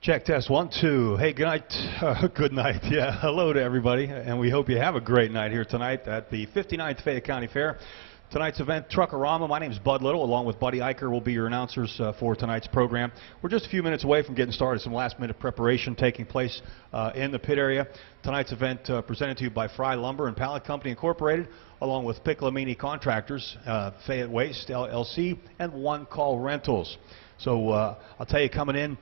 Check test 1 2. Hey, good night. Good night. Yeah, hello to everybody, and we hope you have a great night here tonight at the 59th Fayette County Fair. Tonight's event, TruckARama. My name is Bud Little, along with Buddy Eicher will be your announcers for tonight's program. We're just a few minutes away from getting started. Some last-minute preparation taking place in the pit area. Tonight's event presented to you by Fry Lumber and Pallet Company Incorporated, along with Piccolomini Contractors, Fayette Waste LLC, and One Call Rentals. So I'll tell you, coming in,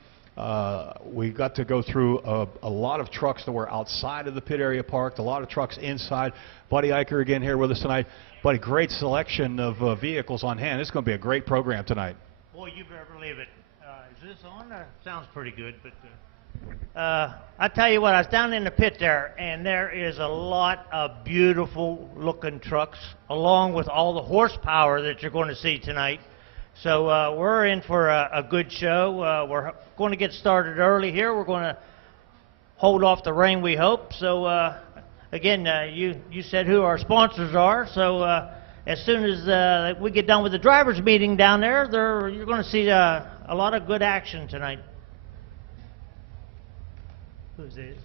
we got to go through a lot of trucks that were outside of the pit area parked, a lot of trucks inside. Buddy Eicher again here with us tonight. Buddy, great selection of vehicles on hand. It's going to be a great program tonight. Boy, you better believe it. Is this on? Sounds pretty good. But I tell you what, I was down in the pit there, and there is a lot of beautiful looking trucks, along with all the horsepower that you're going to see tonight. So we're in for a good show. We're going to get started early here. We're going to hold off the rain, we hope. So again, you said who our sponsors are. So as soon as we get done with the drivers' meeting down there, you're going to see a lot of good action tonight. Who's this?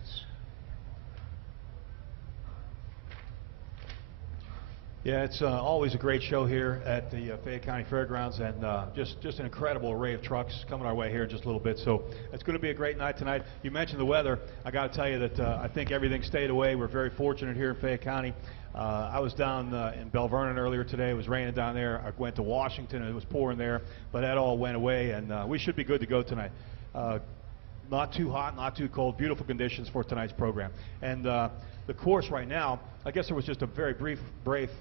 Yeah, it's always a great show here at the Fayette County Fairgrounds, and just an incredible array of trucks coming our way here in just a little bit. So it's going to be a great night tonight. You mentioned the weather. I got to tell you that I think everything stayed away. We're very fortunate here in Fayette County. I was down in Belle Vernon earlier today. It was raining down there. I went to Washington, and it was pouring there, but that all went away, and we should be good to go tonight. Not too hot, not too cold. Beautiful conditions for tonight's program. And the course right now, I guess there was just a very brief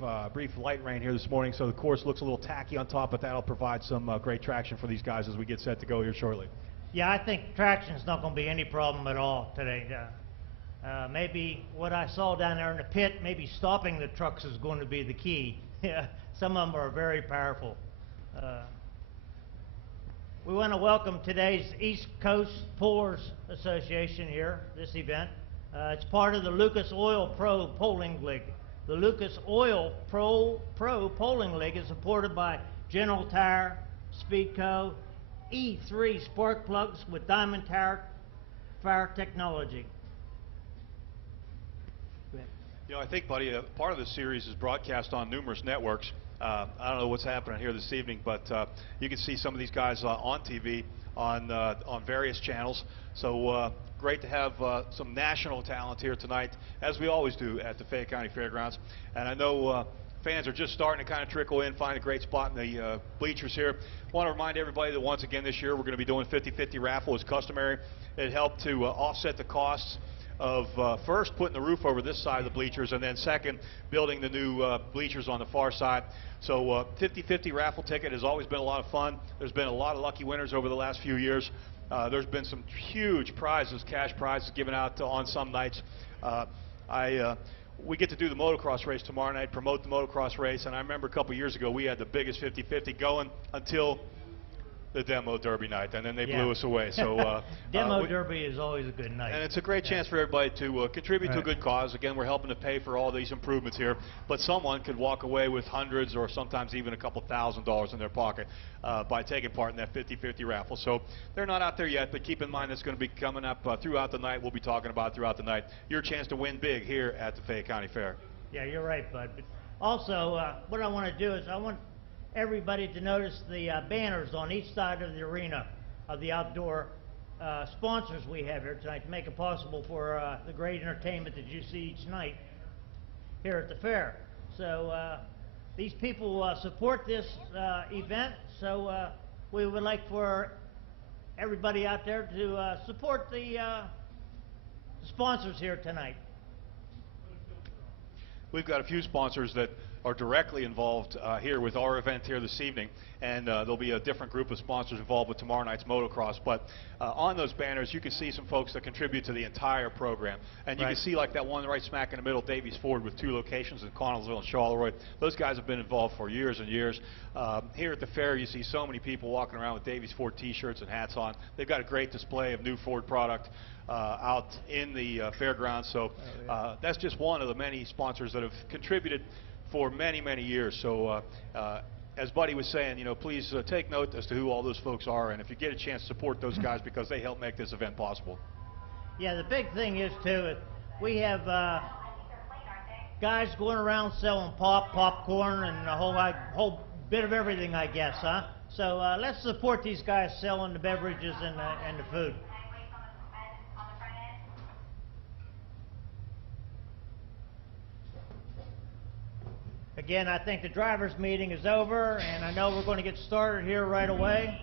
light rain here this morning, so the course looks a little tacky on top, but that'll provide some great traction for these guys as we get set to go here shortly. Yeah, I think traction's not going to be any problem at all today. Maybe what I saw down there in the pit, maybe stopping the trucks is going to be the key. Some of them are very powerful. We want to welcome today's East Coast Pullers Association here, this event. It's part of the Lucas Oil Pro Polling League. The Lucas Oil Pro Polling League is supported by General Tire, Speedco, E3 spark plugs with Diamond Fire technology. You know, I think, Buddy, part of this series is broadcast on numerous networks. I don't know what's happening here this evening, but you can see some of these guys on TV on various channels. So great to have some national talent here tonight, as we always do at the Fayette County Fairgrounds. And I know fans are just starting to kind of trickle in, find a great spot in the bleachers here. I want to remind everybody that once again this year we're going to be doing 50-50 raffle as customary. It helped to offset the costs of first putting the roof over this side of the bleachers, and then second building the new bleachers on the far side. So 50-50 raffle ticket has always been a lot of fun. There's been a lot of lucky winners over the last few years. There's been some huge prizes, cash prizes given out on some nights. We get to do the motocross race tomorrow night, promote the motocross race, and I remember a couple years ago we had the biggest 50-50 going until the demo derby night, and then they blew us away. So demo derby is always a good night, and it's a great chance for everybody to contribute to a good cause. Again, we're helping to pay for all these improvements here, but someone could walk away with hundreds or sometimes even a couple $1,000s in their pocket by taking part in that 50-50 raffle. So they're not out there yet, but keep in mind it's going to be coming up throughout the night. We'll be talking about it throughout the night. Your chance to win big here at the Fayette County Fair. Yeah, you're right, Bud. But also, what I want to do is I want everybody to notice the banners on each side of the arena of the outdoor sponsors we have here tonight to make it possible for the great entertainment that you see each night here at the fair. So these people support this event, so we would like for everybody out there to support the sponsors here tonight. We've got a few sponsors that are directly involved here with our event here this evening, and there'll be a different group of sponsors involved with tomorrow night's motocross. But on those banners you can see some folks that contribute to the entire program, and you can see like that one right smack in the middle, Davies Ford, with 2 locations in Connellsville and Charleroi. Those guys have been involved for years and years. Here at the fair you see so many people walking around with Davies Ford t-shirts and hats on. They've got a great display of new Ford product out in the fairgrounds. So that's just one of the many sponsors that have contributed for many, many years. So as Buddy was saying, you know, please take note as to who all those folks are, and if you get a chance, support those guys because they help make this event possible. Yeah, the big thing is, too, we have guys going around selling popcorn, and a whole bit of everything, I guess, huh? So let's support these guys selling the beverages and the food. Again, I think the drivers' meeting is over, and I know we're going to get started here right away.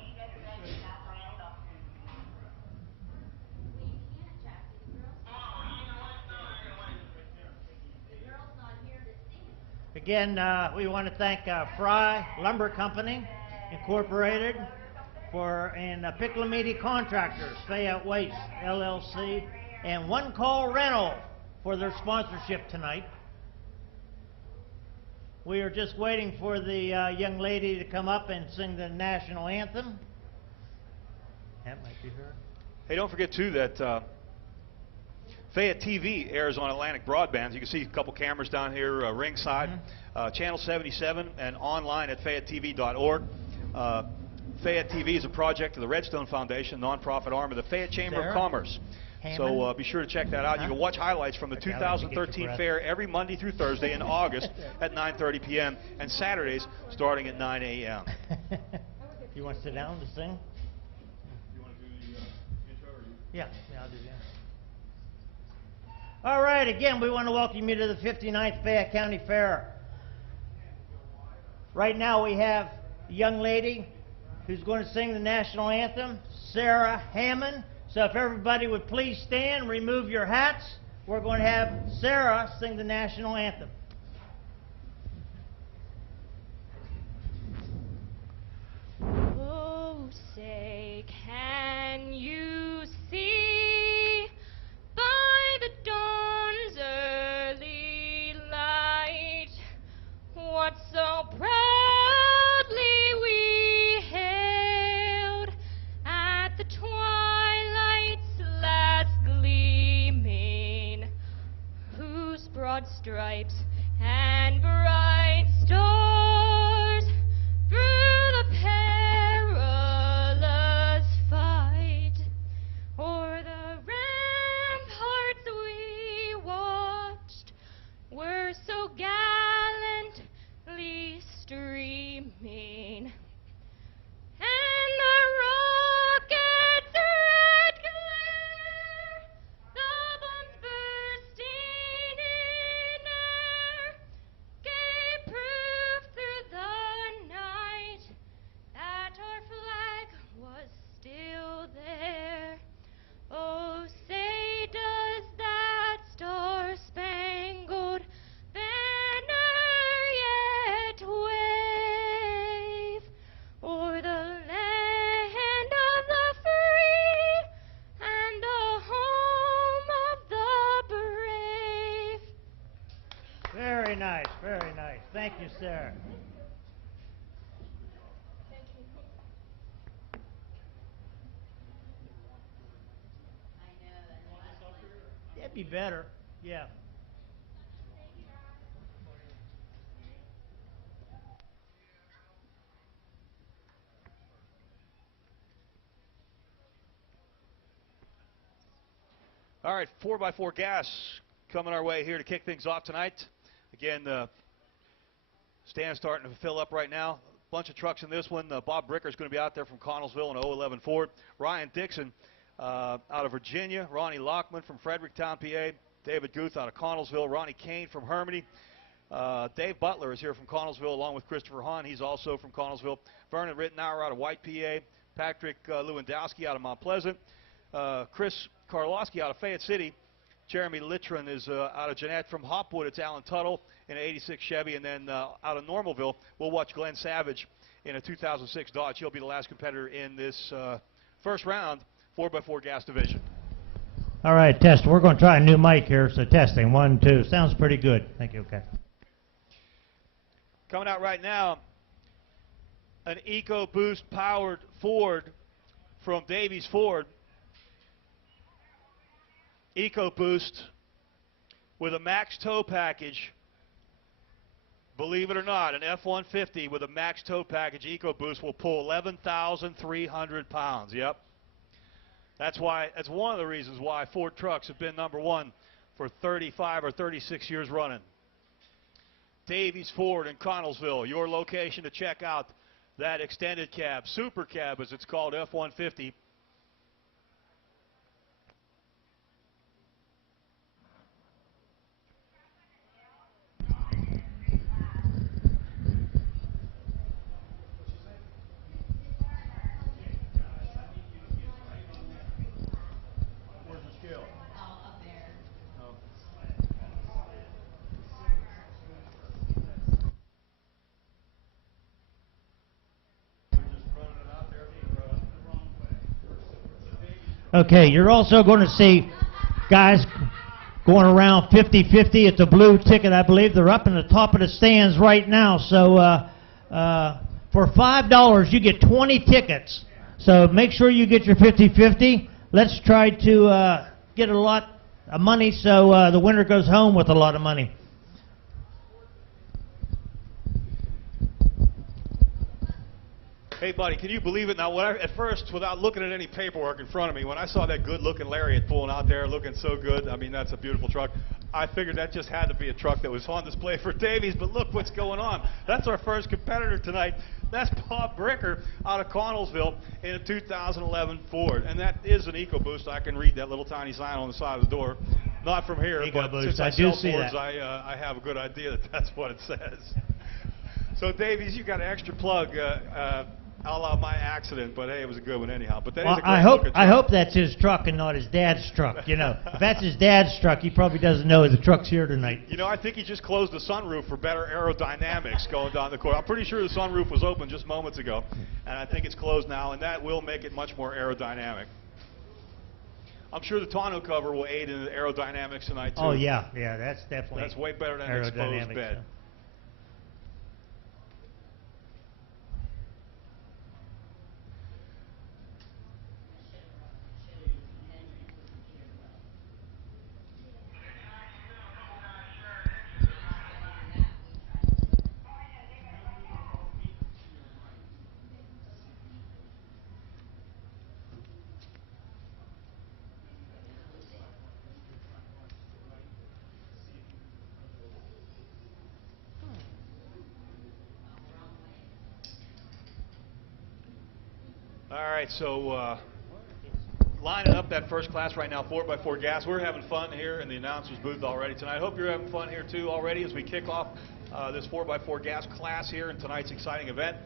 Again, we want to thank Fry Lumber Company, Incorporated, and Picklomedy Contractors, Fayette Waste, LLC, and One Call Rental for their sponsorship tonight. We are just waiting for the young lady to come up and sing the national anthem. That might be her. Hey, don't forget, too, that Fayette TV airs on Atlantic Broadband. You can see a couple cameras down here ringside. Channel 77 and online at FayetteTV.org. Fayette TV is a project of the Redstone Foundation, nonprofit arm of the Fayette Chamber of Commerce. So be sure to check that out. You can watch highlights from the 2013 fair every Monday through Thursday in August at 9:30 p.m. and Saturdays starting at 9 a.m. You want to sit down to sing? You want to do the intro or you? Yeah, I'll do that. All right, again, we want to welcome you to the 59th Fayette County Fair. Right now we have a young lady who's going to sing the national anthem, Sarah Hammond. So if everybody would please stand, remove your hats. We're going to have Sarah sing the national anthem. Oh, say, can you see by the dawn's early light what so proudly we hailed at the twilight's last gleaming, whose broad stripes and bright stars through the perilous fight o'er the ramparts we watched were so gallantly streaming, and the rocket's red glare, the bombs bursting in air, gave proof through the night that our flag was still there. Oh, say, does that star-spangled banner yet wave o'er the land of the free and the home of the brave? Very nice, very nice. Thank you, Sarah. It'd be better, yeah. All right, 4x4 gas coming our way here to kick things off tonight. Again, the stand's starting to fill up right now. Bunch of trucks in this one. Bob Bricker is going to be out there from Connellsville in 011 Ford. Ryan Dixon out of Virginia. Ronnie Lockman from Fredericktown, PA. David Guth out of Connellsville. Ronnie Kane from Hermitage. Dave Butler is here from Connellsville along with Christopher Hahn. He's also from Connellsville. Vernon Rittenauer out of White, PA. Patrick Lewandowski out of Mount Pleasant. Chris Karlowski out of Fayette City. Jeremy Litron is out of Jeanette. From Hopwood, it's Alan Tuttle in an 86 Chevy. And then out of Normalville, we'll watch Glenn Savage in a 2006 Dodge. He'll be the last competitor in this first round 4x4 gas division. All right, test. We're going to try a new mic here, so testing. 1, 2. Sounds pretty good. Thank you. Okay. Coming out right now, an EcoBoost powered Ford from Davies Ford. EcoBoost with a max tow package, Believe it or not, an F-150 with a max tow package EcoBoost will pull 11,300 pounds. Yep. That's one of the reasons why Ford trucks have been #1 for 35 or 36 years running. Davies Ford in Connellsville, your location to check out that extended cab, super cab as it's called, F-150. Where's the scale? Up there. Oh. Okay, you're also going to see guys going around 50-50 at the blue ticket, I believe. They're up in the top of the stands right now. So for $5, you get 20 tickets. So make sure you get your 50-50. Let's try to get a lot of money so the winner goes home with a lot of money. Hey, buddy, can you believe it? Now, at first, without looking at any paperwork in front of me, when I saw that good-looking Lariat pulling out there, looking so good, I mean, that's a beautiful truck, I figured that just had to be a truck that was on display for Davies, but look what's going on. That's our first competitor tonight. That's Bob Bricker out of Connellsville in a 2011 Ford, and that is an EcoBoost. I can read that little tiny sign on the side of the door. Not from here, but since I sell Fords, I have a good idea that that's what it says. So, Davies, you got an extra plug. A la my accident, but hey, it was a good one anyhow. But that is a great looking truck. I hope that's his truck and not his dad's truck. You know, if that's his dad's truck, he probably doesn't know the truck's here tonight. You know, I think he just closed the sunroof for better aerodynamics going down the court. I'm pretty sure the sunroof was open just moments ago, and I think it's closed now, and that will make it much more aerodynamic. I'm sure the tonneau cover will aid in the aerodynamics tonight too. Oh yeah, that's definitely. That's way better than an exposed bed. All right, so lining up that first class right now, 4x4 gas. We're having fun here in the announcer's booth already tonight. I hope you're having fun here too already as we kick off this 4x4 gas class here in tonight's exciting event.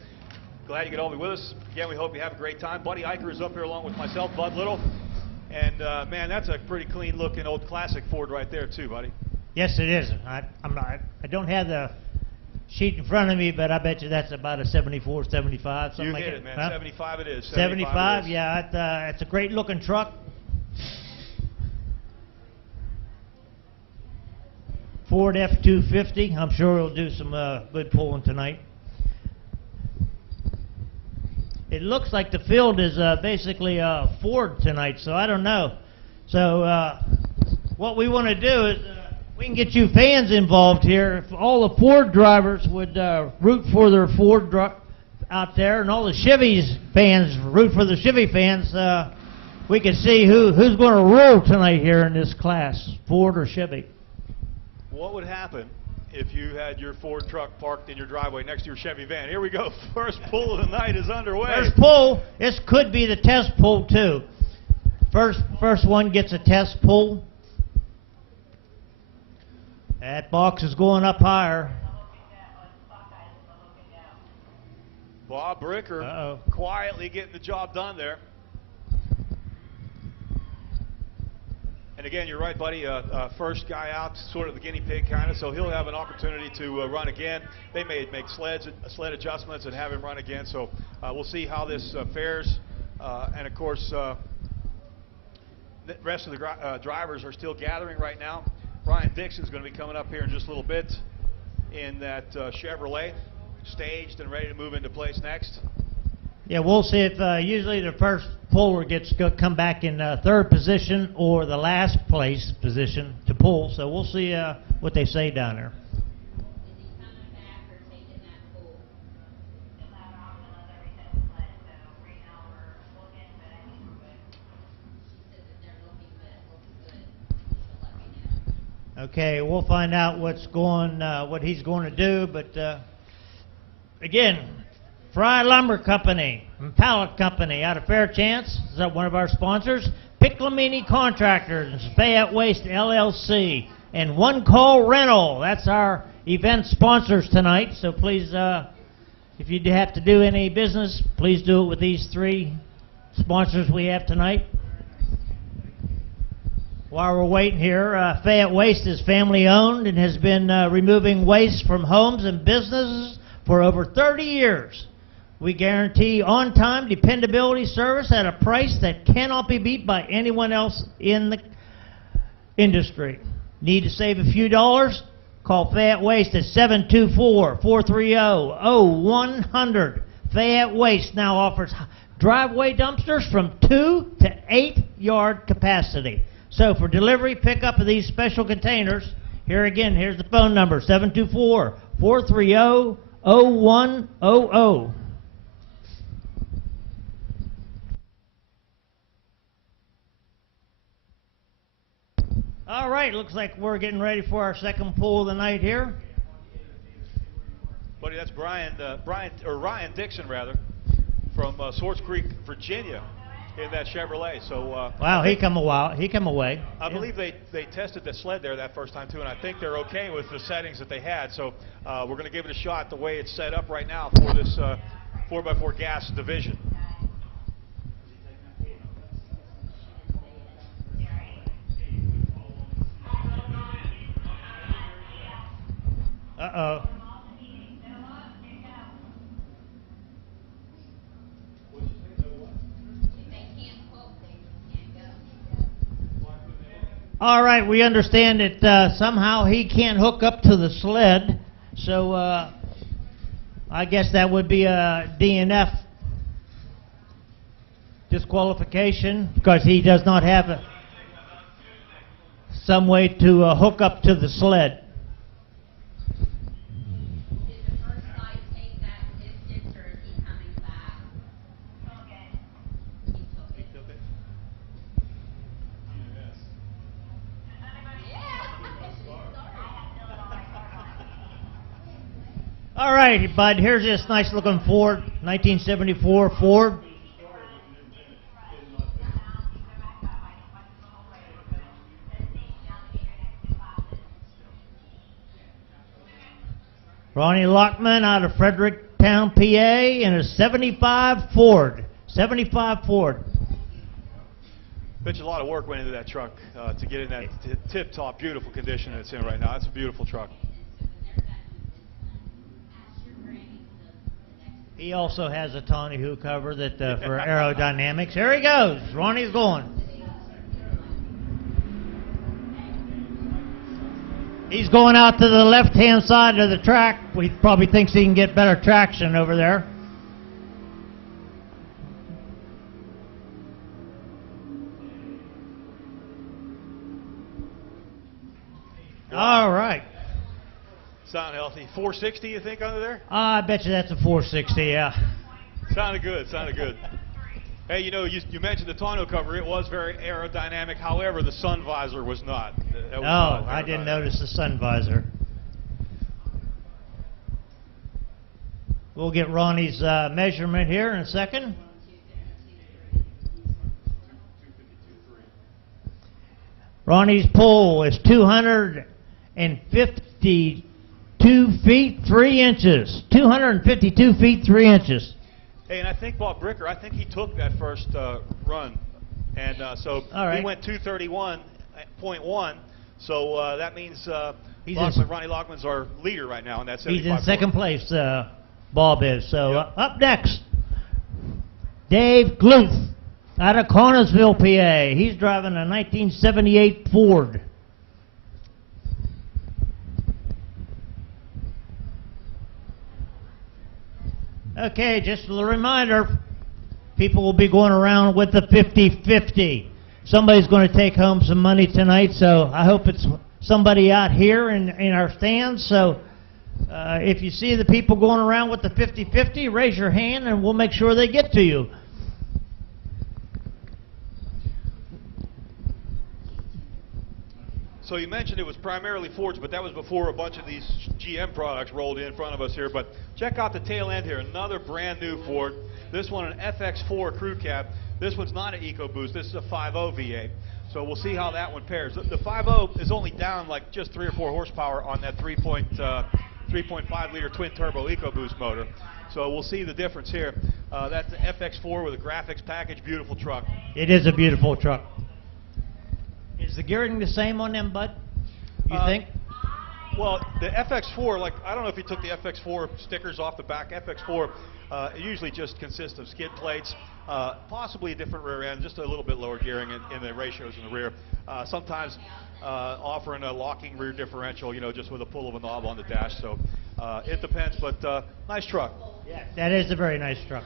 Glad you could all be with us. Again, we hope you have a great time. Buddy Eicher is up here along with myself, Bud Little. And man, that's a pretty clean looking old classic Ford right there too, buddy. Yes, it is. I don't have the sheet in front of me, but I bet you that's about a 74, 75, something like that. You hit it, man. Huh? 75 it is. 75, yeah. It's a great looking truck. Ford F-250. I'm sure it'll do some good pulling tonight. It looks like the field is basically Ford tonight, so I don't know. So what we want to do is we can get you fans involved here. If all the Ford drivers would root for their Ford out there, and all the Chevy's fans root for the Chevy fans, we can see who's going to rule tonight here in this class, Ford or Chevy. What would happen if you had your Ford truck parked in your driveway next to your Chevy van? Here we go. First pull of the night is underway. First pull. This could be the test pull too. First one gets a test pull. That box is going up higher. Bob Bricker quietly getting the job done there. And again, you're right, buddy. First guy out, sort of the guinea pig kind of, so he'll have an opportunity to run again. They may make sled adjustments and have him run again. So we'll see how this fares. And of course, the rest of the drivers are still gathering right now. Brian Dixon's going to be coming up here in just a little bit in that Chevrolet, staged and ready to move into place next. Yeah, we'll see if usually the first puller gets to come back in third position or the last place position to pull. So we'll see what they say down there. Okay, we'll find out what he's going to do, but again, Fry Lumber Company and Pallet Company out of Fairchance is one of our sponsors. Piclamini Contractors and Fayette Waste LLC and One Call Rental. That's our event sponsors tonight. So please, if you have to do any business, please do it with these three sponsors we have tonight. While we're waiting here, Fayette Waste is family owned and has been removing waste from homes and businesses for over 30 years. We guarantee on-time dependability service at a price that cannot be beat by anyone else in the industry. Need to save a few dollars? Call Fayette Waste at 724-430-0100. Fayette Waste now offers driveway dumpsters from 2 to 8 yard capacity. So for delivery, pickup of these special containers, here's the phone number, 724-430-0100. All right, looks like we're getting ready for our second pool of the night here. Buddy, that's Ryan Dixon, rather, from Swartz Creek, Virginia, in that Chevrolet. So wow, he come away. I believe they tested the sled there that first time too, and I think they're okay with the settings that they had. So we're going to give it a shot the way it's set up right now for this 4x4 gas division. Uh-oh. All right, we understand that somehow he can't hook up to the sled, so I guess that would be a DNF disqualification because he does not have some way to hook up to the sled. All right, bud, here's this nice looking Ford, 1974 Ford. Ronnie Lockman out of Fredericktown, PA, in a 75 Ford. 75 Ford. Bet you a lot of work went into that truck to get in that tip-top, beautiful condition it's in right now. It's a beautiful truck. He also has a Tawny Who cover that for aerodynamics. Here he goes. Ronnie's going. He's going out to the left-hand side of the track. He probably thinks he can get better traction over there. All right. Sound healthy. 460, you think, under there? I bet you that's a 460, yeah. Sounded good, sounded good. Hey, you know, you mentioned the tonneau cover. It was very aerodynamic. However, the sun visor was not. No, I didn't notice the sun visor. We'll get Ronnie's measurement here in a second. Ronnie's pull is 252 feet 3 inches. 252 feet 3 inches. Hey, and I think Bob Bricker, I think he took that first run, and so he went 231.1. So that means Ronnie Lockman's our leader right now in that 75. He's in second place. Bob is. So up next, Dave Gluth out of Connersville, PA. He's driving a 1978 Ford. Okay, just a reminder, people will be going around with the 50-50. Somebody's going to take home some money tonight, so I hope it's somebody out here in our stands. So if you see the people going around with the 50-50, raise your hand and we'll make sure they get to you. So you mentioned it was primarily Ford's, but that was before a bunch of these GM products rolled in front of us here. But check out the tail end here, another brand new Ford. This one an FX4 crew cab. This one's not an EcoBoost, this is a 5.0 V8. So we'll see how that one pairs. The 5.0 is only down like just 3 or 4 horsepower on that 3.5 liter twin turbo EcoBoost motor. So we'll see the difference here. That's the FX4 with a graphics package, beautiful truck. It is a beautiful truck. Is the gearing the same on them, Bud? You think? Well, the FX4, like, I don't know if you took the FX4 stickers off the back. FX4 it usually just consists of skid plates, possibly a different rear end, just a little bit lower gearing in the ratios in the rear. Sometimes offering a locking rear differential, you know, just with a pull of a knob on the dash. So it depends, but nice truck. Yeah, that is a very nice truck.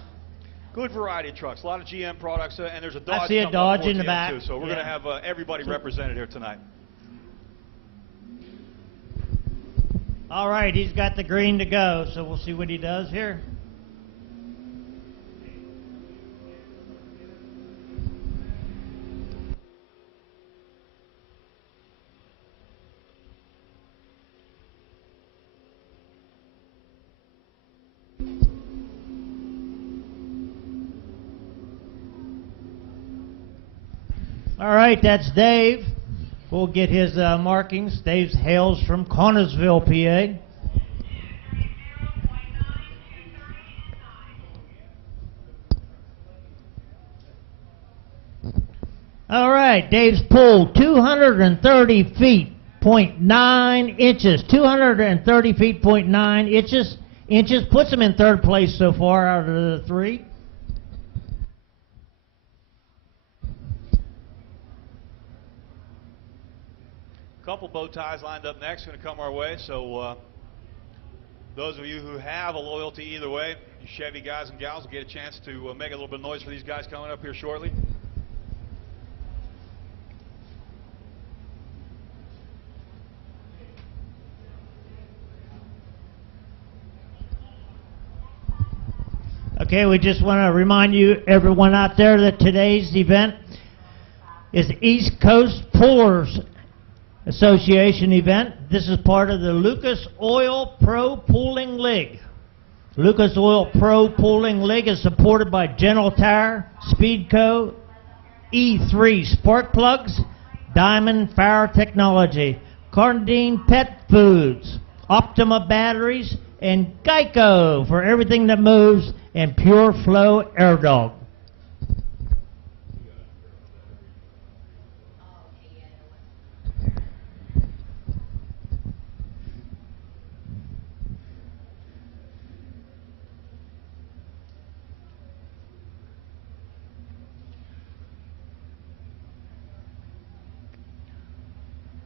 Good variety of trucks, a lot of GM products, and there's a Dodge. I see a Dodge in the back. Too, so we're going to have everybody represented here tonight. All right, he's got the green to go, so we'll see what he does here. All right, that's Dave. We'll get his markings. Dave hails from Connersville, PA. All right, Dave's pulled 230 feet, 0.9 inches. 230 feet, 0.9 inches. Puts him in third place so far out of the 3. Couple bow ties lined up next, going to come our way. So those of you who have a loyalty either way, you Chevy guys and gals will get a chance to make a little bit of noise for these guys coming up here shortly. Okay, we just want to remind you, everyone out there, that today's event is East Coast Pullers Association event. This is part of the Lucas Oil Pro Pooling League. Lucas Oil Pro Pooling League is supported by General Tire, Speedco, E3 Spark Plugs, Diamond FAIR Technology, Cardine Pet Foods, Optima Batteries, and Geico for everything that moves, and Pure Flow Air Dog.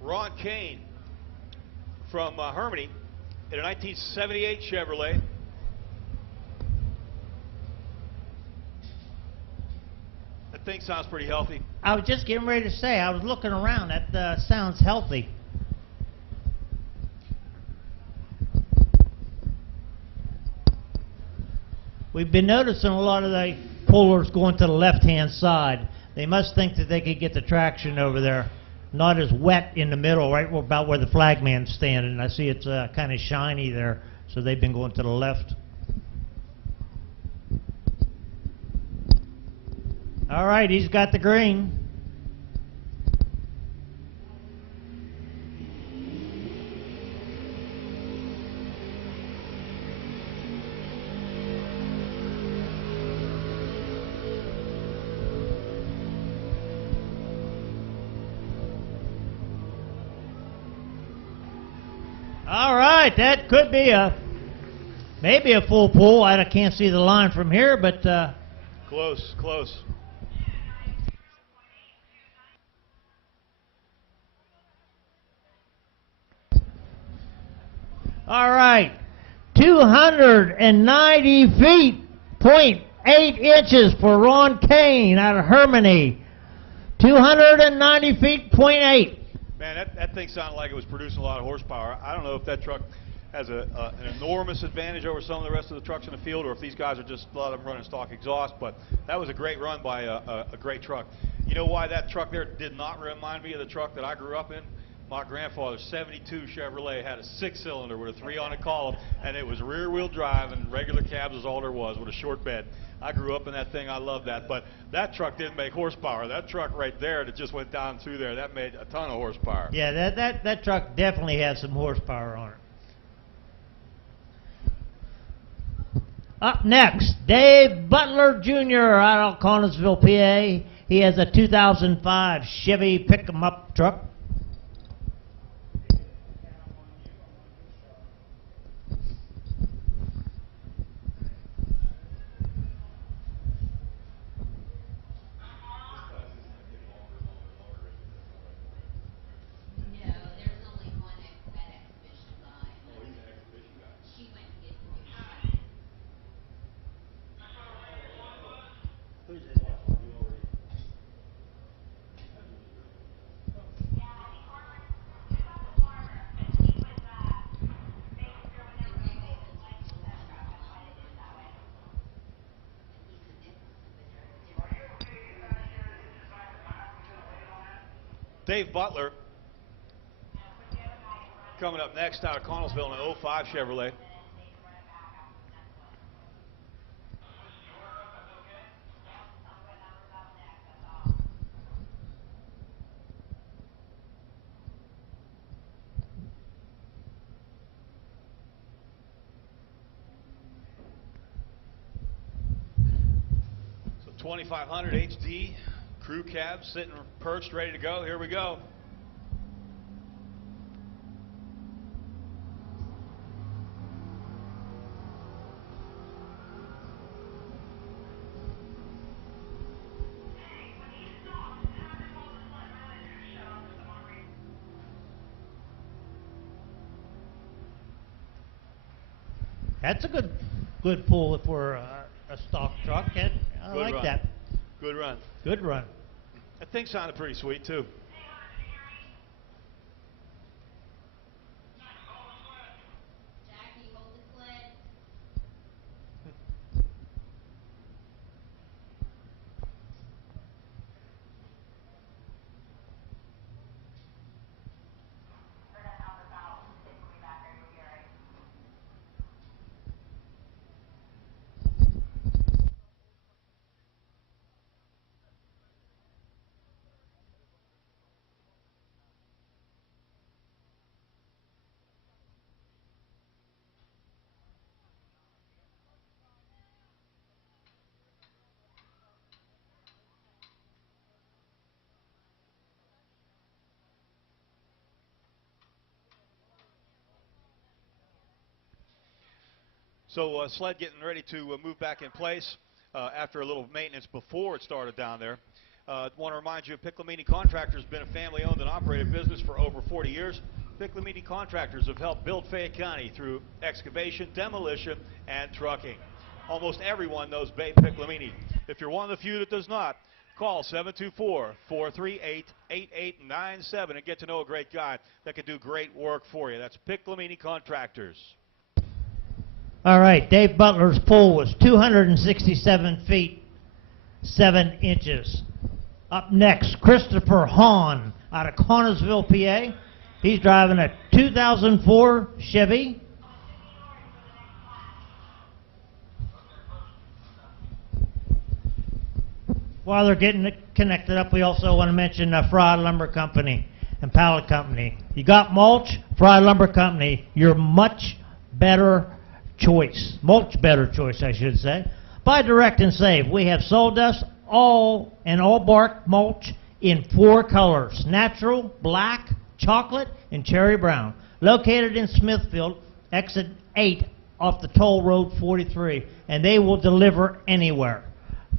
Ron Kane from Hermione in a 1978 Chevrolet. That thing sounds pretty healthy. I was just getting ready to say, I was looking around, that sounds healthy. We've been noticing a lot of the pullers going to the left-hand side. They must think that they could get the traction over there. Not as wet in the middle, right about where the flagman's standing. I see it's kind of shiny there, so they've been going to the left. All right, he's got the green. All right, that could be maybe a full pull. I can't see the line from here, but close. All right, 290 feet, 0.8 inches for Ron Kane out of Hermione. 290 feet, 0.8. Man, that thing sounded like it was producing a lot of horsepower. I don't know if that truck has an enormous advantage over some of the rest of the trucks in the field, or if these guys are just a lot of them running stock exhaust, but that was a great run by a great truck. You know why that truck there did not remind me of the truck that I grew up in? My grandfather's 72 Chevrolet had a 6-cylinder with a 3 on a column, and it was rear-wheel drive, and regular cabs was all there was with a short bed. I grew up in that thing. I loved that. But that truck didn't make horsepower. That truck right there that just went down through there, that made a ton of horsepower. Yeah, that truck definitely has some horsepower on it. Up next, Dave Butler Jr. out of Connellsville, PA. He has a 2005 Chevy pick-em-up truck. Dave Butler coming up next out of Connellsville in an 05 Chevrolet. So 2500 HD crew cab sitting perched, ready to go. Here we go. That's a good pull for a stock truck. I Good like run. that. Good run. Good run. That thing sounded pretty sweet, too. Jackie, hold the sled. So sled getting ready to move back in place after a little maintenance before it started down there. Want to remind you, Piccolomini Contractors has been a family-owned and operated business for over 40 years. Piccolomini Contractors have helped build Fayette County through excavation, demolition, and trucking. Almost everyone knows Bay Piccolomini. If you're one of the few that does not, call 724-438-8897 and get to know a great guy that can do great work for you. That's Piccolomini Contractors. All right, Dave Butler's pull was 267 feet, 7 inches. Up next, Christopher Hahn out of Connellsville, PA. He's driving a 2004 Chevy. While they're getting it connected up, we also want to mention Fry Lumber Company and Pallet Company. You got mulch, Fry Lumber Company, your much better choice. Much better choice, I should say. Buy direct and save. We have sold us all bark mulch in 4 colors: natural, black, chocolate, and cherry brown. Located in Smithfield, exit 8 off the toll road 43, and they will deliver anywhere.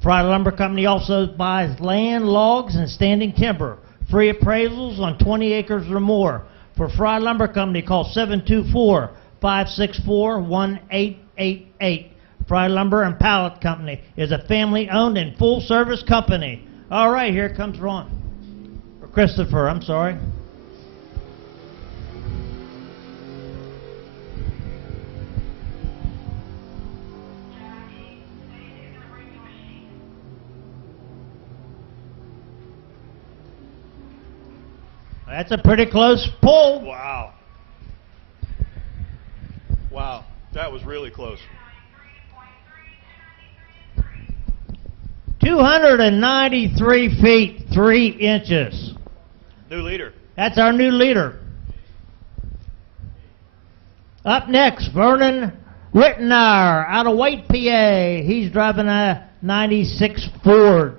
Fry Lumber Company also buys land, logs, and standing timber. Free appraisals on 20 acres or more. For Fry Lumber Company, call 724-564-1888. Fry Lumber and Pallet Company is a family-owned and full-service company. All right, here comes Ron. Or Christopher, I'm sorry. That's a pretty close pull. Wow. Wow, that was really close. 293 feet, 3 inches. New leader. That's our new leader. Up next, Vernon Rittenauer out of White, PA. He's driving a 96 Ford.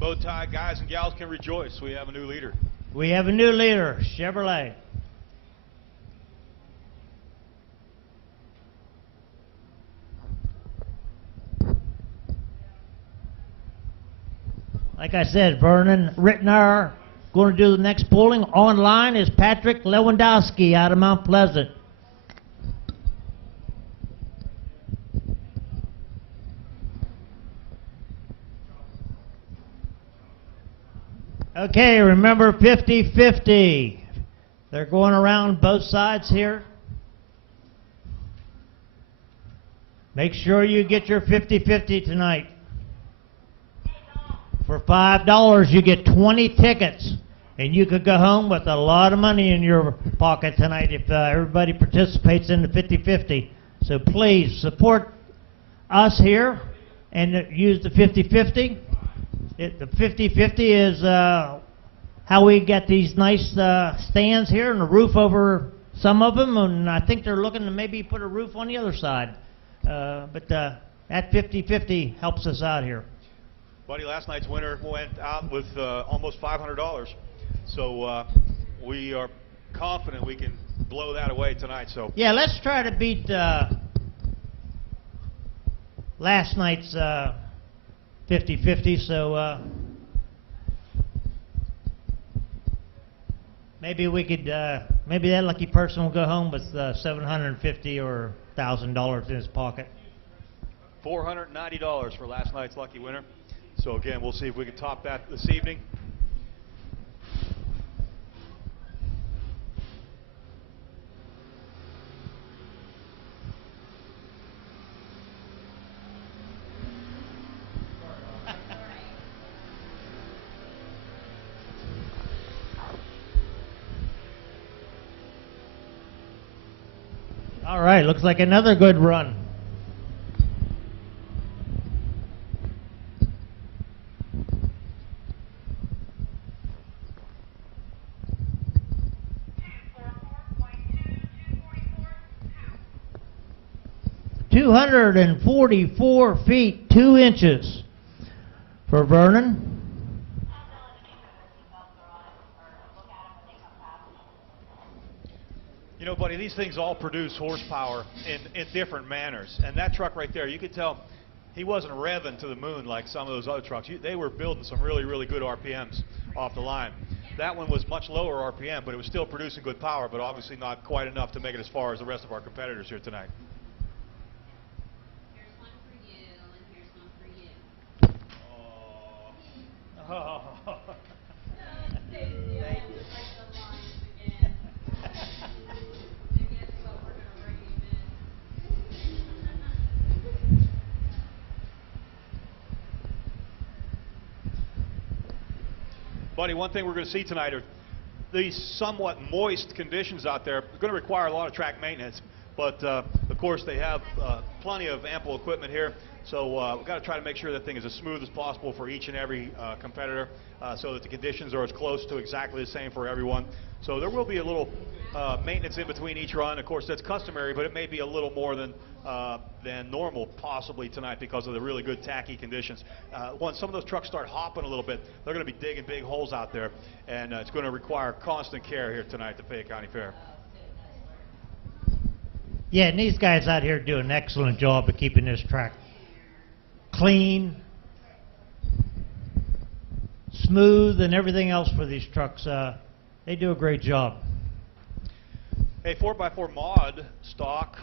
Bow tie guys and gals can rejoice. We have a new leader. We have a new leader, Chevrolet. Like I said, Vernon Rittenauer going to do the next pulling. Online is Patrick Lewandowski out of Mount Pleasant. Okay, remember 50-50. They're going around both sides here. Make sure you get your 50-50 tonight. For $5, you get 20 tickets, and you could go home with a lot of money in your pocket tonight if everybody participates in the 50-50. So please support us here and use the 50-50. The 50-50 is how we get these nice stands here and a roof over some of them, and I think they're looking to maybe put a roof on the other side. But that 50-50 helps us out here. Buddy, last night's winner went out with almost $500, so we are confident we can blow that away tonight. So yeah, let's try to beat last night's 50-50. So maybe we could, maybe that lucky person will go home with $750 or $1,000 in his pocket. $490 for last night's lucky winner. So again, we'll see if we can top that this evening. All right, looks like another good run. $244 feet 2 inches for Vernon. You know, buddy, these things all produce horsepower in different manners. And that truck right there, you could tell he wasn't revving to the moon like some of those other trucks. They were building some really, really good RPMs off the line. That one was much lower RPM, but it was still producing good power, but obviously not quite enough to make it as far as the rest of our competitors here tonight. Here's one for you, and here's one for you. Oh. Buddy, one thing we're going to see tonight are these somewhat moist conditions out there. It's going to require a lot of track maintenance, but of course they have plenty of ample equipment here, so we've got to try to make sure that thing is as smooth as possible for each and every competitor, so that the conditions are as close to exactly the same for everyone. So there will be a little maintenance in between each run. Of course, that's customary, but it may be a little more than normal possibly tonight because of the really good tacky conditions. Once some of those trucks start hopping a little bit, they're going to be digging big holes out there, and it's going to require constant care here tonight at the Fayette County Fair. Yeah, and these guys out here do an excellent job of keeping this track clean, smooth, and everything else for these trucks. They do a great job. Hey, 4x4 mod stock.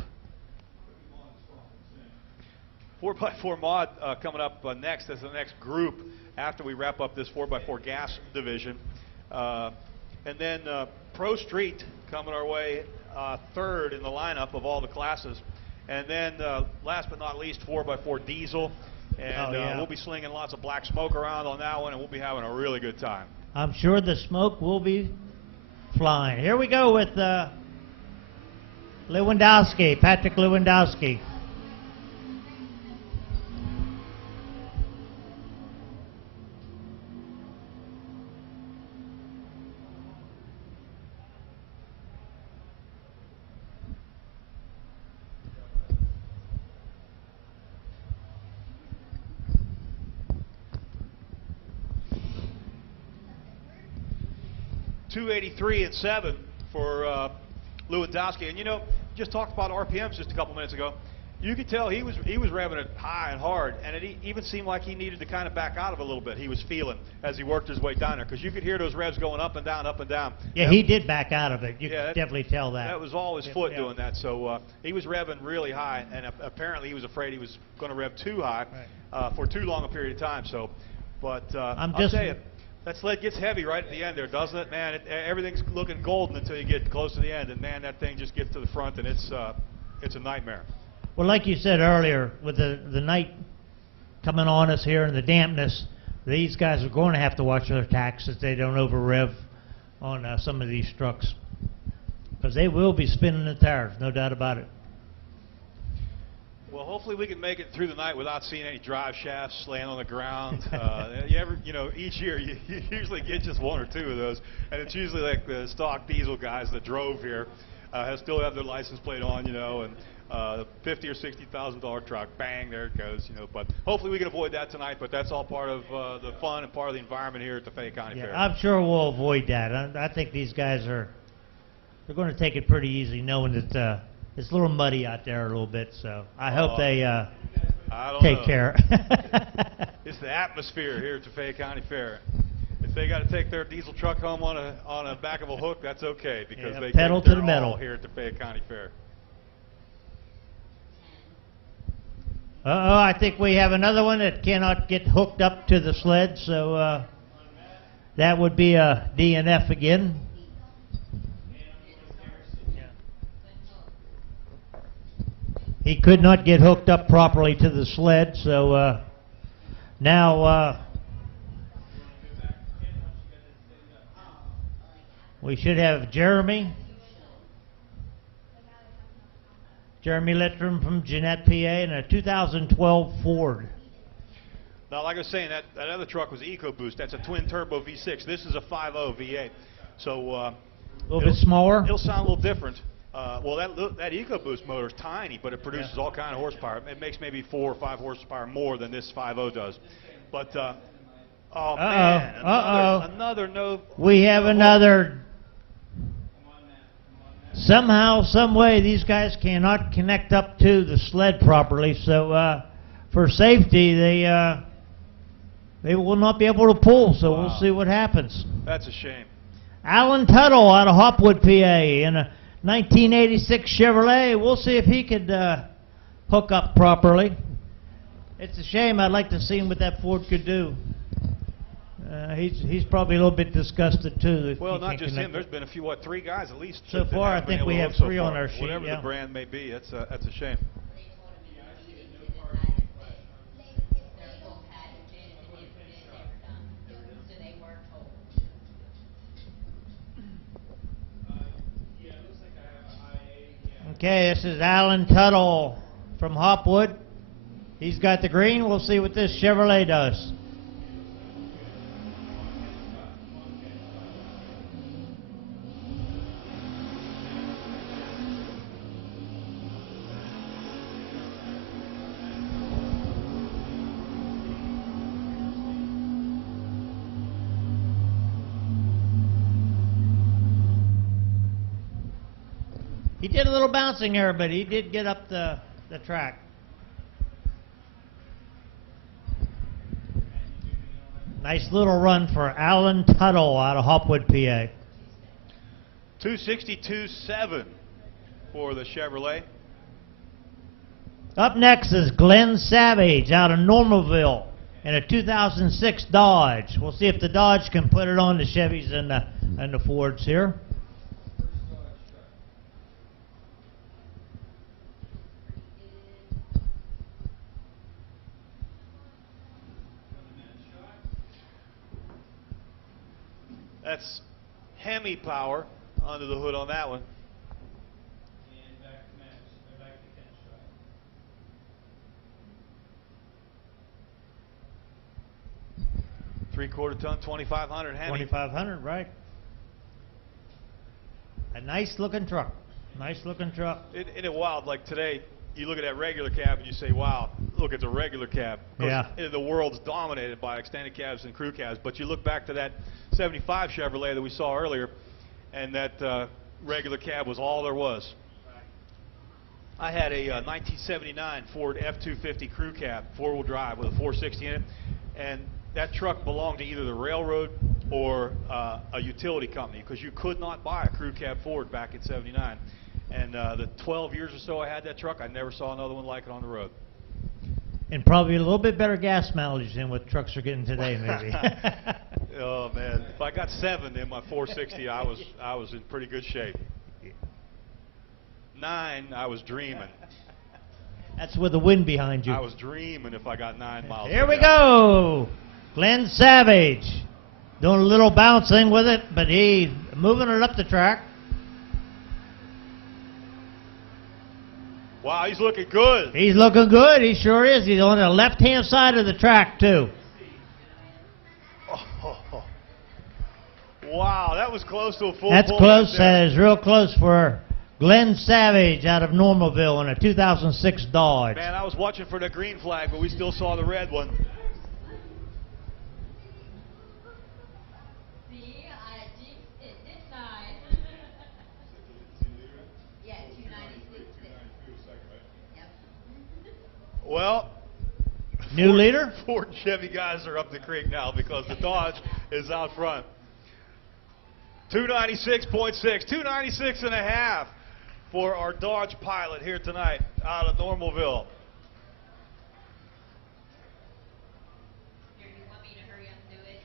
4x4 mod coming up next as the next group after we wrap up this 4x4 gas division. And then Pro Street coming our way third in the lineup of all the classes. And then last but not least, 4x4 diesel. And we'll be slinging lots of black smoke around on that one, and we'll be having a really good time. I'm sure the smoke will be flying. Here we go with Lewandowski, Patrick Lewandowski. .283.7 for Lewandowski. And you know, just talked about RPMs just a couple minutes ago. You could tell he was revving it high and hard, and it even seemed like he needed to kind of back out of it a little bit. He was feeling as he worked his way down there, because you could hear those revs going up and down, up and down. Yeah, he did back out of it. You could definitely tell that. That was all his foot doing that. So he was revving really high, and apparently he was afraid he was going to rev too high for too long a period of time. So, but I'll tell you, that sled gets heavy right at the end there, doesn't it? Man, everything's looking golden until you get close to the end, and man, that thing just gets to the front, and it's a nightmare. Well, like you said earlier, with the night coming on us here and the dampness, these guys are going to have to watch their tacks so they don't over rev on some of these trucks, because they will be spinning the tires, no doubt about it. Well, hopefully we can make it through the night without seeing any drive shafts laying on the ground. Each year you usually get just one or two of those, and it's usually like the stock diesel guys that drove here still have their license plate on, and the $50,000 or $60,000 truck, bang, there it goes, But hopefully we can avoid that tonight. But that's all part of the fun and part of the environment here at the Fayette County Fair. I'm sure we'll avoid that. I think these guys they're going to take it pretty easy, knowing that it's a little muddy out there a little bit. So I hope they take care. It's the atmosphere here at the Fayette County Fair. If they got to take their diesel truck home on a back of a hook, that's okay, because they pedal take to the metal here at the Fayette County Fair. I think we have another one that cannot get hooked up to the sled, so that would be a DNF again. He could not get hooked up properly to the sled, so now we should have Jeremy Lettram from Jeanette, PA, and a 2012 Ford. Now, like I was saying, that other truck was EcoBoost. That's a twin-turbo V6. This is a 5.0 V8. So a little bit smaller. It'll sound a little different. Well, that EcoBoost motor is tiny, but it produces all kind of horsepower. It makes maybe 4 or 5 horsepower more than this 5.0 does. But man, another no. We have another. Somehow, some way, these guys cannot connect up to the sled properly. So, for safety, they will not be able to pull. So we'll see what happens. That's a shame. Alan Tuttle out of Hopwood, PA, in a 1986 Chevrolet. We'll see if he could hook up properly. It's a shame. I'd like to see what that Ford could do. He's probably a little bit disgusted too. Well, not just him. There's been 3 guys at least. So far, I think we have 3 on our sheet. Whatever the brand may be, that's a shame. Okay, this is Alan Tuttle from Hopwood. He's got the green. We'll see what this Chevrolet does. He did a little bouncing here, but he did get up the track. Nice little run for Alan Tuttle out of Hopwood, PA. 262.7 for the Chevrolet. Up next is Glenn Savage out of Normalville in a 2006 Dodge. We'll see if the Dodge can put it on the Chevys and the Fords here. that's Hemi power under the hood on that one. And back to Max. Back to Ken Strike. 3/4 ton, 2,500 Hemi. 2,500, right? A nice looking truck. Nice looking truck. Isn't it wild? Like today, you look at that regular cab and you say, wow, look at the regular cab. 'Cause Yeah. The world's dominated by extended cabs and crew cabs. But you look back to that 75 Chevrolet that we saw earlier, and that regular cab was all there was. I had a 1979 Ford F-250 crew cab, four-wheel drive with a 460 in it, and that truck belonged to either the railroad or a utility company, because you could not buy a crew cab Ford back in '79. And the 12 years or so I had that truck, I never saw another one like it on the road. And probably a little bit better gas mileage than what trucks are getting today, maybe. Oh man, if I got 7 in my 460, I was in pretty good shape. 9, I was dreaming. That's with the wind behind you. I was dreaming if I got 9 miles. Here we go. Glenn Savage doing a little bouncing with it, but he's moving it up the track. Wow, he's looking good. He's looking good. He sure is. He's on the left-hand side of the track, too. Oh, wow, that was close to a full. That's close. That is real close for Glenn Savage out of Normalville in a 2006 Dodge. Man, I was watching for the green flag, but we still saw the red one. See, I jinxed it, didn't I? Yeah, 296. Yep. Well, New leader? Ford and Chevy guys are up the creek now because the Dodge is out front. 296.6, 296 and a half for our Dodge Pilot here tonight out of Normalville. Here, you want me to hurry up and do it?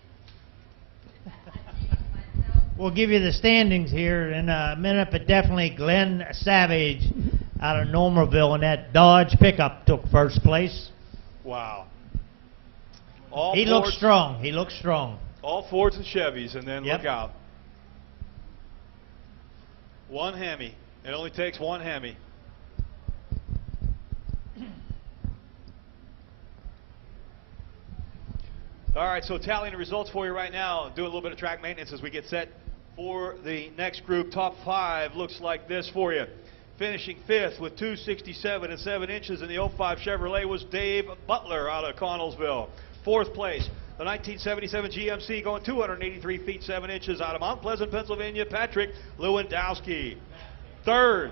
I jinxed myself. We'll give you the standings here in a minute, but definitely Glenn Savage out of Normalville in that Dodge pickup took first place. Wow. He looks strong. He looks strong. All Fords and Chevys, and then Yep. look out. One Hemi. It only takes one Hemi. All right, so tallying the results for you right now. Do a little bit of track maintenance as we get set for the next group. Top 5 looks like this for you. Finishing 5th with 267 and 7 inches in the 05 Chevrolet was Dave Butler out of Connellsville. 4th place, the 1977 GMC going 283 feet 7 inches out of Mount Pleasant, Pennsylvania, Patrick Lewandowski. 3rd,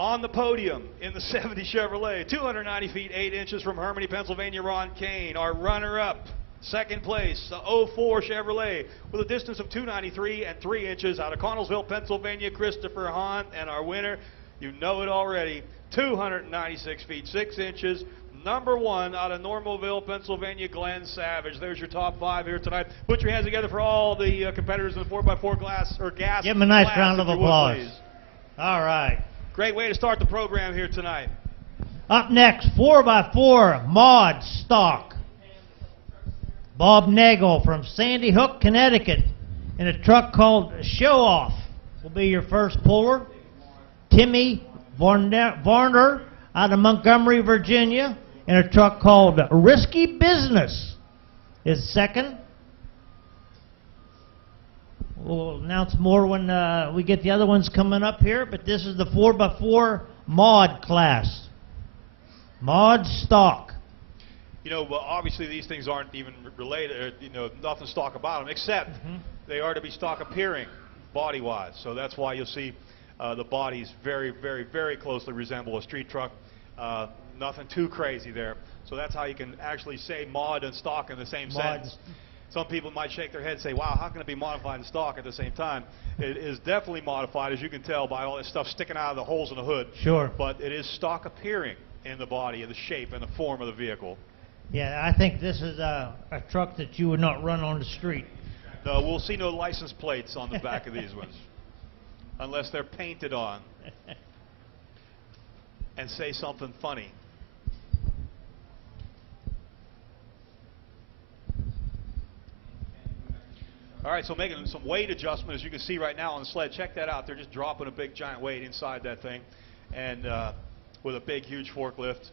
on the podium in the 70 Chevrolet, 290 feet 8 inches from Hermione, Pennsylvania, Ron Kane. Our runner-up, 2nd place, the 04 Chevrolet with a distance of 293 and 3 inches out of Connellsville, Pennsylvania, Christopher Hahn. And our winner, you know it already, 296 feet 6 inches, number 1 out of Normalville, Pennsylvania, Glenn Savage. There's your top 5 here tonight. Put your hands together for all the competitors in the 4x4 gas. Give him a nice class, round of if you would, applause. please. All right. Great way to start the program here tonight. Up next, 4x4 Mod Stock. Bob Nagel from Sandy Hook, Connecticut, in a truck called Show Off will be your first puller. Timmy Varner out of Montgomery, Virginia, in a truck called Risky Business is second. We'll announce more when we get the other ones coming up here, but this is the 4x4 mod class. Mod Stock. You know, well, obviously these things aren't even related, or, you know, nothing stock about them, except they are to be stock appearing body-wise. So that's why you'll see the bodies very, very, very closely resemble a street truck. Nothing too crazy there. So that's how you can actually say mod and stock in the same sentence. Some people might shake their head and say, wow, how can it be modified and stock at the same time? It is definitely modified, as you can tell by all this stuff sticking out of the holes in the hood. Sure. But it is stock appearing in the body, in the shape and the form of the vehicle. Yeah, I think this is a truck that you would not run on the street. No, we'll see no license plates on the back of these ones, unless they're painted on and say something funny. All right, so making some weight adjustment, as you can see right now on the sled. Check that out. They're just dropping a big giant weight inside that thing, and with a big, huge forklift.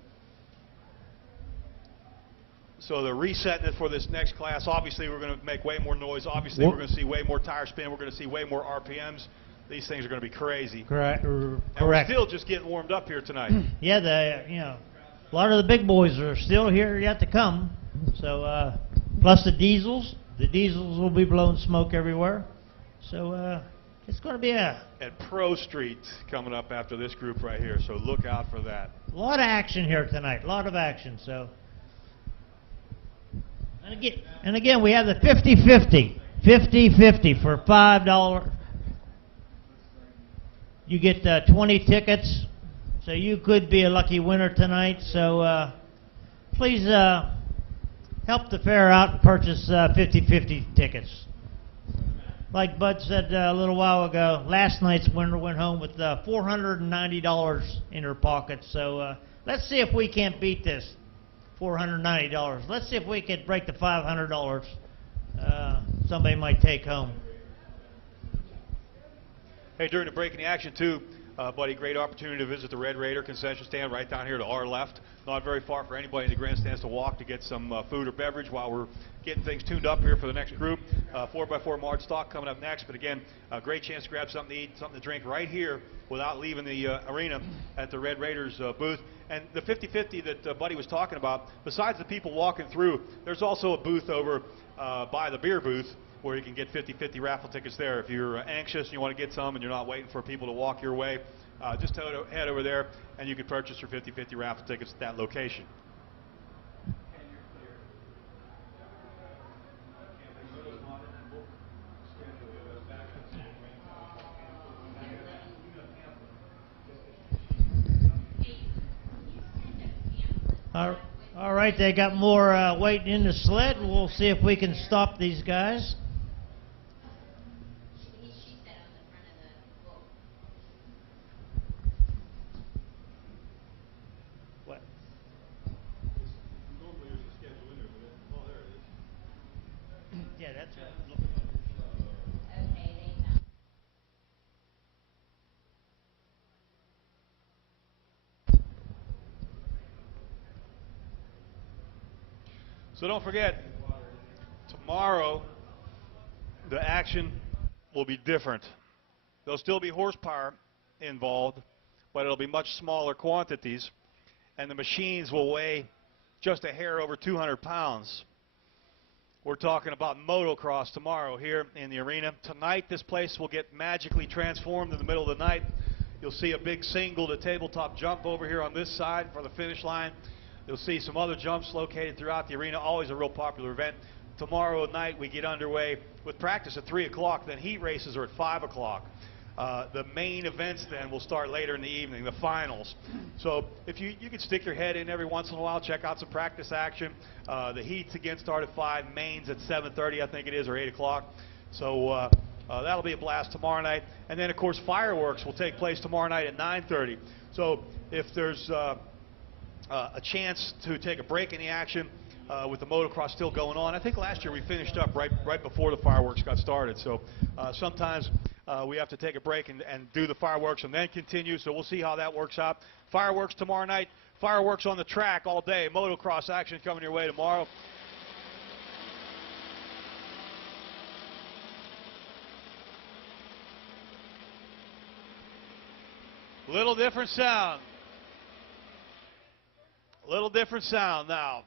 So they're resetting it for this next class. Obviously, we're going to make way more noise. Obviously, we're going to see way more tire spin. We're going to see way more RPMs. These things are going to be crazy. Correct. And we're still just getting warmed up here tonight. Yeah, a lot of the big boys are still here yet to come. So plus the diesels will be blowing smoke everywhere. So it's going to be a And Pro Street coming up after this group right here. So look out for that. A lot of action here tonight. A lot of action. So. And again, we have the 50-50. 50-50 for $5. You get 20 tickets, so you could be a lucky winner tonight. So please help the fair out and purchase 50-50 tickets. Like Bud said a little while ago, last night's winner went home with $490 in her pocket. So let's see if we can't beat this. $490. Let's see if we could break the $500 somebody might take home. Hey, during the break in the action, too, buddy, great opportunity to visit the Red Raider concession stand right down here to our left. Not very far for anybody in the grandstands to walk to get some food or beverage while we're getting things tuned up here for the next group. 4x4 March Stock coming up next. But again, a great chance to grab something to eat, something to drink right here without leaving the arena at the Red Raiders booth. And the 50-50 that Buddy was talking about, besides the people walking through, there's also a booth over by the beer booth where you can get 50-50 raffle tickets there. If you're anxious and you want to get some and you're not waiting for people to walk your way, just head over there and you can purchase your 50-50 raffle tickets at that location. All right, they got more weight in the sled. We'll see if we can stop these guys. She sat on the front of the boat. What? Normally there's a schedule in there, but oh, there it is. Yeah, that's right. Okay, they found. So don't forget, tomorrow the action will be different. There'll still be horsepower involved, but it'll be much smaller quantities, and the machines will weigh just a hair over 200 pounds. We're talking about motocross tomorrow here in the arena. Tonight, this place will get magically transformed in the middle of the night. You'll see a big single to tabletop jump over here on this side for the finish line. You'll see some other jumps located throughout the arena, always a real popular event. Tomorrow night we get underway with practice at 3 o'clock, then heat races are at 5 o'clock. The main events then will start later in the evening, the finals. So if you can stick your head in every once in a while, check out some practice action. The heats again start at 5, mains at 7:30 I think it is, or 8 o'clock. So that'll be a blast tomorrow night. And then of course fireworks will take place tomorrow night at 9:30. So if there's a chance to take a break in the action with the motocross still going on. I think last year we finished up right before the fireworks got started. So sometimes we have to take a break and do the fireworks and then continue. So we'll see how that works out. Fireworks tomorrow night. Fireworks on the track all day. Motocross action coming your way tomorrow. Little different sound. Little different sound now.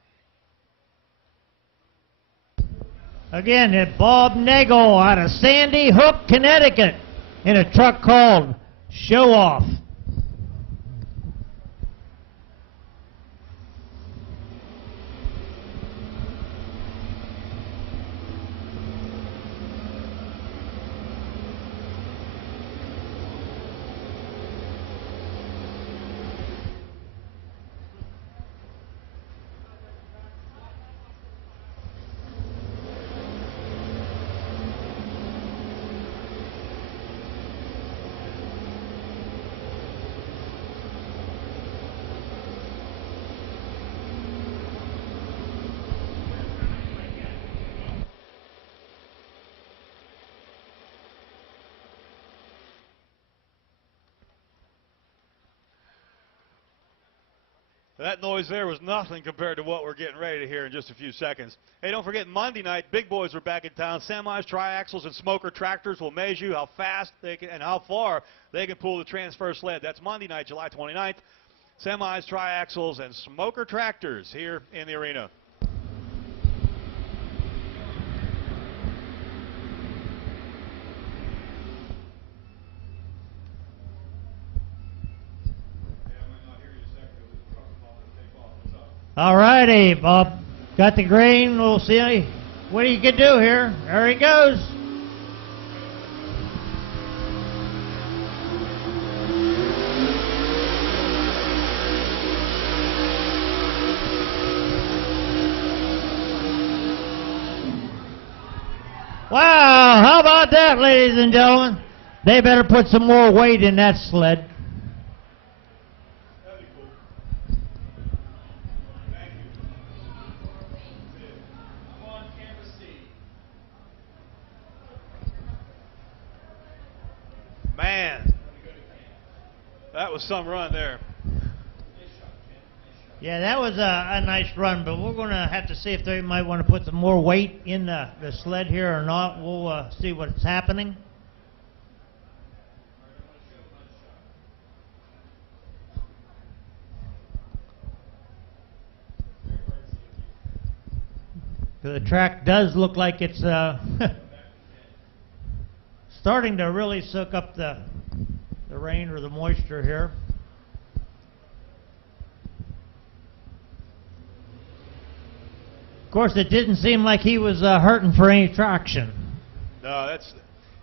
Again, Bob Nagel out of Sandy Hook, Connecticut, in a truck called Show Off. That noise there was nothing compared to what we're getting ready to hear in just a few seconds. Hey, don't forget, Monday night, big boys are back in town. Semis, triaxles, and smoker tractors will measure you how fast they can and how far they can pull the transfer sled. That's Monday night, July 29th. Semis, triaxles, and smoker tractors here in the arena. All righty, Bob. Got the green. We'll see what he can do here. There he goes. Wow, how about that, ladies and gentlemen? They better put some more weight in that sled. Man, that was some run there. Yeah, that was a nice run, but we're going to have to see if they might want to put some more weight in the sled here or not. We'll see what's happening. The track does look like it's starting to really soak up the rain or the moisture here. Of course, it didn't seem like he was hurting for any traction. No, that's,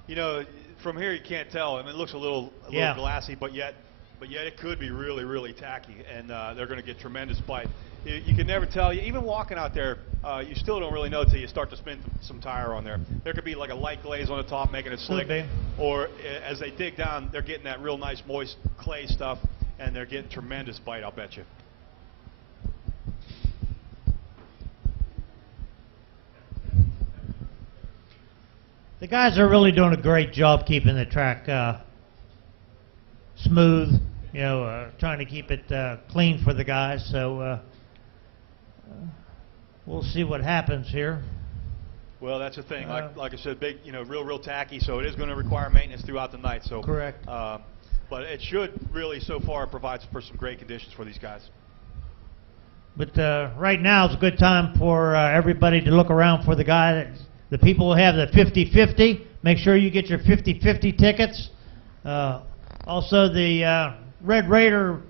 you know, from here you can't tell. I mean, it looks a little glassy, but yet it could be really, really tacky, and they're going to get tremendous bite. You can never tell. Even walking out there, you still don't really know until you start to spin some tire on there. There could be like a light glaze on the top making it slick, or as they dig down, they're getting that real nice moist clay stuff, and they're getting tremendous bite, I'll bet you. The guys are really doing a great job keeping the track smooth, you know, trying to keep it clean for the guys. So we'll see what happens here. Well, that's the thing. Like I said, big, you know, real tacky. So it is going to require maintenance throughout the night. So correct. But it should really, so far, provide for some great conditions for these guys. But right now is a good time for everybody to look around for the guy. The people who have the 50-50, make sure you get your 50-50 tickets. Also, the Red Raider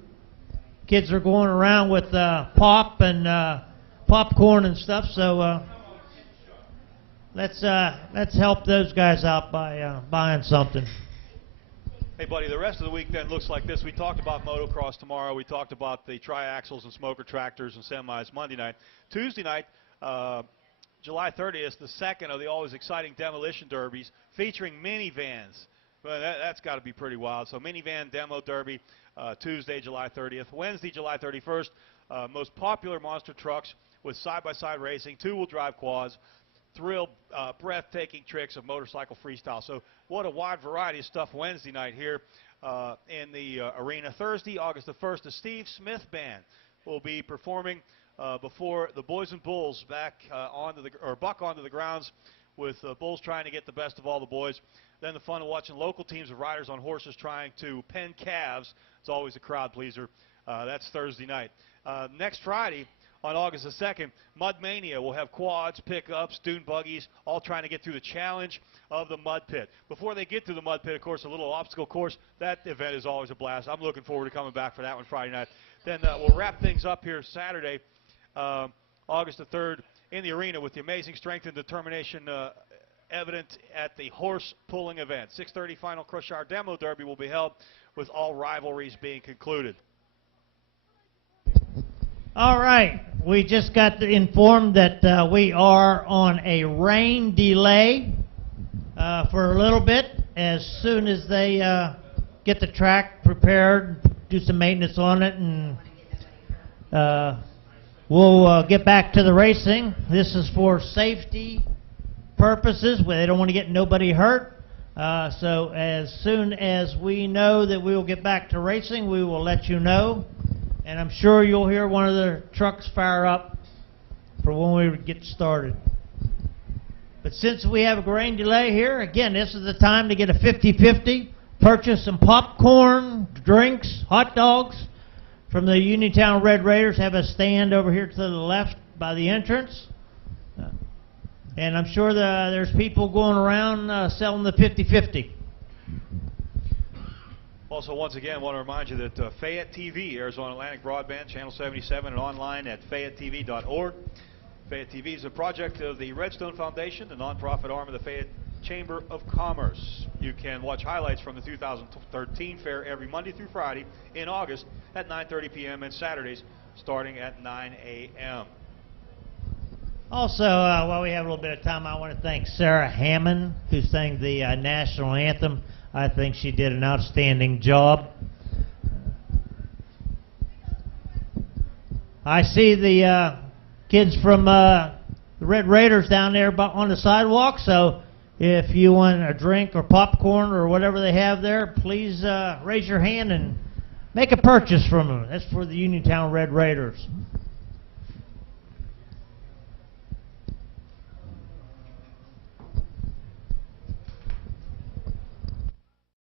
kids are going around with pop and popcorn and stuff. So let's help those guys out by buying something. Hey, buddy, the rest of the week then looks like this. We talked about motocross tomorrow. We talked about the triaxles and smoker tractors and semis Monday night. Tuesday night, July 30th, the second of the always exciting demolition derbies featuring minivans. Well, that's got to be pretty wild. So minivan demo derby, Tuesday, July 30th. Wednesday, July 31st, most popular monster trucks with side-by-side racing, two-wheel drive quads, thrill, breathtaking tricks of motorcycle freestyle. So what a wide variety of stuff Wednesday night here in the arena. Thursday, August the 1st, the Steve Smith Band will be performing before the Boys and Bulls buck onto the grounds, with the Bulls trying to get the best of all the boys. Then the fun of watching local teams of riders on horses trying to pen calves. It's always a crowd pleaser. That's Thursday night. Next Friday, on August the 2nd, Mud Mania will have quads, pickups, dune buggies, all trying to get through the challenge of the mud pit. Before they get to the mud pit, of course, a little obstacle course. That event is always a blast. I'm looking forward to coming back for that one Friday night. Then we'll wrap things up here Saturday, August the 3rd, in the arena with the amazing strength and determination evident at the horse pulling event. 6:30 final Crush Hour Demo Derby will be held, with all rivalries being concluded. All right, we just got informed that we are on a rain delay for a little bit. As soon as they get the track prepared, do some maintenance on it, and we'll get back to the racing. This is for safety purposes. They don't want to get nobody hurt. So as soon as we know that we will get back to racing, we will let you know. And I'm sure you'll hear one of the trucks fire up for when we get started. But since we have a grain delay here, again, this is the time to get a 50-50, purchase some popcorn, drinks, hot dogs from the Uniontown Red Raiders. Have a stand over here to the left by the entrance. And I'm sure there's people going around selling the 50-50. Also, once again, I want to remind you that Fayette TV airs on Atlantic Broadband, Channel 77, and online at FayetteTV.org. Fayette TV is a project of the Redstone Foundation, the nonprofit arm of the Fayette Chamber of Commerce. You can watch highlights from the 2013 fair every Monday through Friday in August at 9:30 p.m. and Saturdays starting at 9 a.m. Also, while we have a little bit of time, I want to thank Sarah Hammond, who sang the national anthem. I think she did an outstanding job. I see the kids from the Red Raiders down there on the sidewalk, so if you want a drink or popcorn or whatever they have there, please raise your hand and make a purchase from them. That's for the Uniontown Red Raiders.